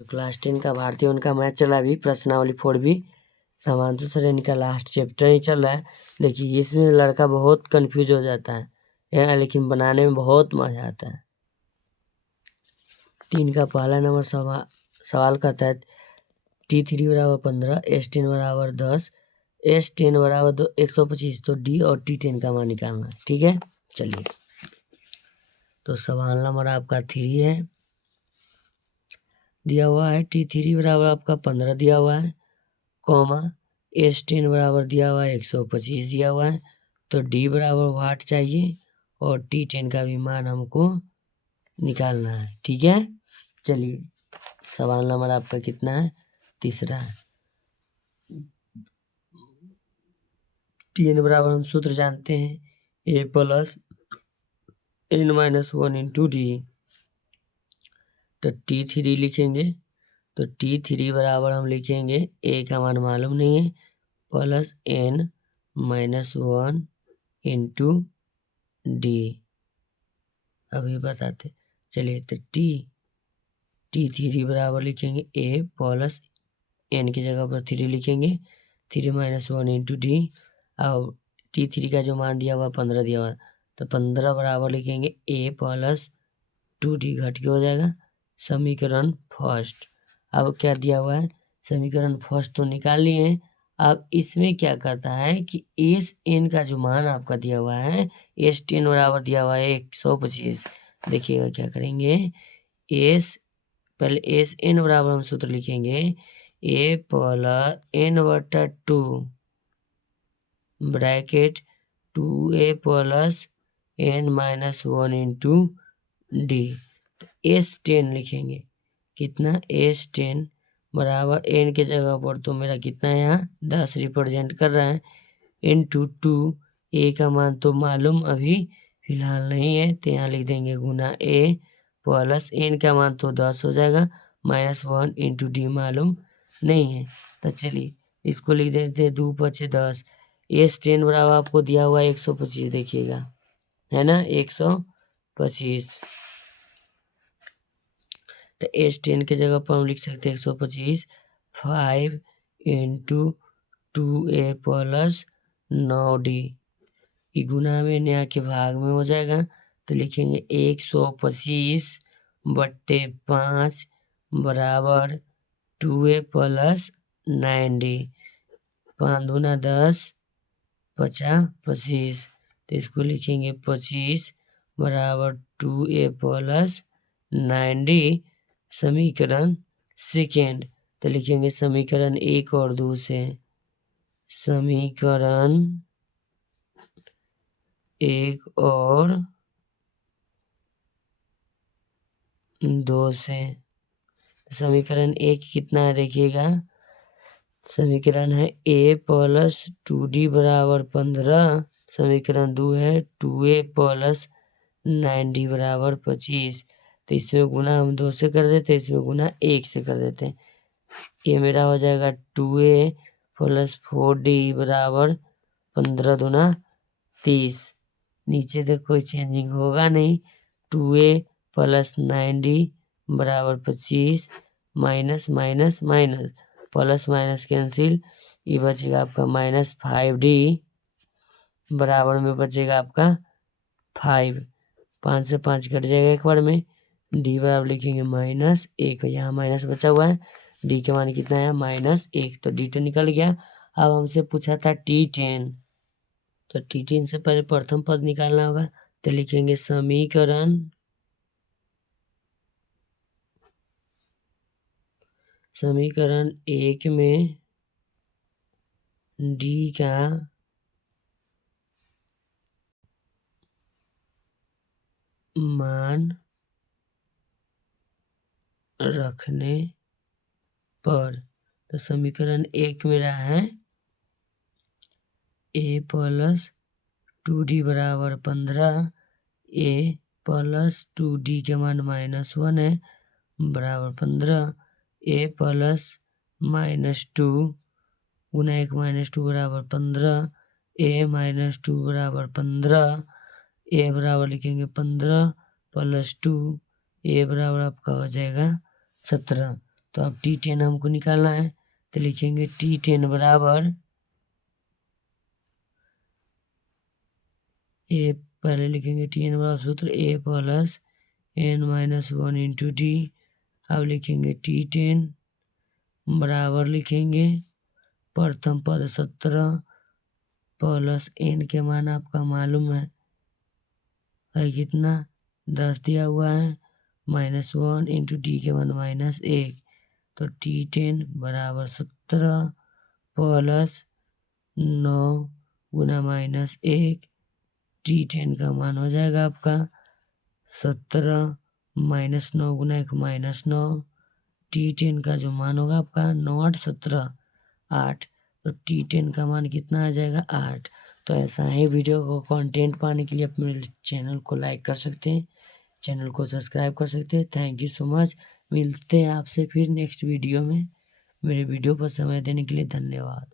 तो क्लास 10 का भारतीय उनका मैथ चला भी प्रश्नावली 4B समांतर श्रेणी का लास्ट चैप्टर ही चल रहा है। देखिए इसमें लड़का बहुत कंफ्यूज हो जाता है लेकिन बनाने में बहुत मजा आता है। 3 का पहला नंबर सवाल कहता है T3 बराबर 15, S10 बराबर 10, S10 बराबर 125। तो D और T10 का मान निकालना है। ठीक है, चलिए। तो सवाल नंबर आपका 3 है, दिया हुआ है T3 बराबर आपका 15 दिया हुआ है, कॉमा S10 बराबर दिया हुआ है 125 दिया हुआ है। तो D बराबर वाट चाहिए और T10 का भी मान हमको निकालना है। ठीक है, चलिए। सवाल नंबर आपका कितना है? तीसरा है। Tn बराबर हम सूत्र जानते हैं, A plus n minus 1 into D. तो T3 लिखेंगे, तो T3 बराबर हम लिखेंगे A का मान मालूम नहीं है, plus n minus 1 into D. अभी बताते, चलिए। तो T3 बराबर लिखेंगे A प्लस n की जगह पर 3 लिखेंगे, 3 माइनस 1 इंटू डी। अब T3 का जो मान दिया हुआ 15 दिया हुआ, तो 15 बराबर लिखेंगे A प्लस 2D घट के हो जाएगा समीकरण फर्स्ट। अब क्या दिया हुआ है, समीकरण फर्स्ट तो निकाल लिए हैं। अब इसमें क्या कहता है कि Sn का जो मान आपका दिया हुआ है, S10 बराबर दिया हुआ है 125। देखिएगा क्या करेंगे, पहले Sn बराबर हम सूत्र लिखेंगे A प्लस n बटा 2 bracket 2A plus n minus 1 into D. S10 लिखेंगे, कितना? S10 बराबर n के जगह पर तो मेरा कितना है, यहाँ 10 रिप्रेजेंट कर रहा है, इंटू 2। A का मान तो मालूम अभी फिलहाल नहीं है, तो यहाँ लिख देंगे गुना A प्लस n का मान तो 10 हो जाएगा, माइनस 1 इंटू डी मालूम नहीं है। तो चलिए इसको लिख देते हैं 2 पचे 10। S10 बराबर आपको दिया हुआ है 125, देखिएगा है ना, 125। तो S10 के जगह पर हम लिख सकते हैं 125 5 इंटू 2A प्लस 9D। गुना में नया के भाग में हो जाएगा, तो लिखेंगे 125 बट्टे 5 बराबर 2A प्लस 9D। 5 दूना 10, 50 25। तो इसको लिखेंगे 25 बराबर 2A प्लस 9D समीकरण सेकेंड। तो लिखेंगे समीकरण 1 और 2 से, समीकरण 1 और 2 से। समीकरण 1 कितना है देखिएगा, समीकरण है A प्लस 2D बराबर 15, समीकरण 2 है 2A प्लस 9D बराबर 25। तो इसमें गुना हम 2 से कर देते हैं, इसमें गुना 1 से कर देते हैं। ये मेरा हो जाएगा 2A प्लस 4D बराबर 15 दूना 30। नीचे तो कोई चेंजिंग होगा नहीं, 2A प्लस 9D बराबर 25, minus minus minus, plus minus cancel, ये बचेगा आपका माइनस 5D बराबर में बचेगा आपका 5। 5 से 5 कट जाएगा एक बार में, D बराबर लिखेंगे माइनस 1, यहाँ माइनस बचा हुआ है, D के मान कितना है माइनस 1, तो D तो निकल गया। अब हमसे पूछा था T10, तो T10 से पहले प्रथम पद निकालना होगा, तो लिखेंगे समीकरण 1 में D का मान रखने पर, तो समीकरण 1 मेरा है A प्लस 2D बराबर 15, A प्लस 2D के मान माइनस 1 है बराबर 15, A plus minus 2 Guna 1 minus 2 बराबर 15, A माइनस 2 बराबर 15, A बराबर लिखेंगे 15 प्लस 2, A बराबर आपका हो जाएगा 17। तो अब T10 हमको निकालना है, तो लिखेंगे T10 बराबर ए, पहले लिखेंगे T10 बराबर सूत्र A plus n-1 into D. अब लिखेंगे T10 बराबर लिखेंगे प्रथम पद 17 प्लस n के मान आपका मालूम है कितना 10 दिया हुआ है, -1 इंटू डी के मान -1, तो T10 बराबर 17 प्लस 9 गुना -1, T10 का मान हो जाएगा आपका 17 -9 गुना 1 -9, T10 का जो मान होगा आपका 9 8 17 8, तो T10 का मान कितना आ जाएगा 8। तो ऐसा ही वीडियो को कंटेंट पाने के लिए अपने चैनल को लाइक कर सकते हैं, चैनल को सब्सक्राइब कर सकते हैं। Thank you so much. मिलते हैं आपसे फिर नेक्स्ट वीडियो में। मेरे वीडियो पर समय देने के लिए धन्यवाद।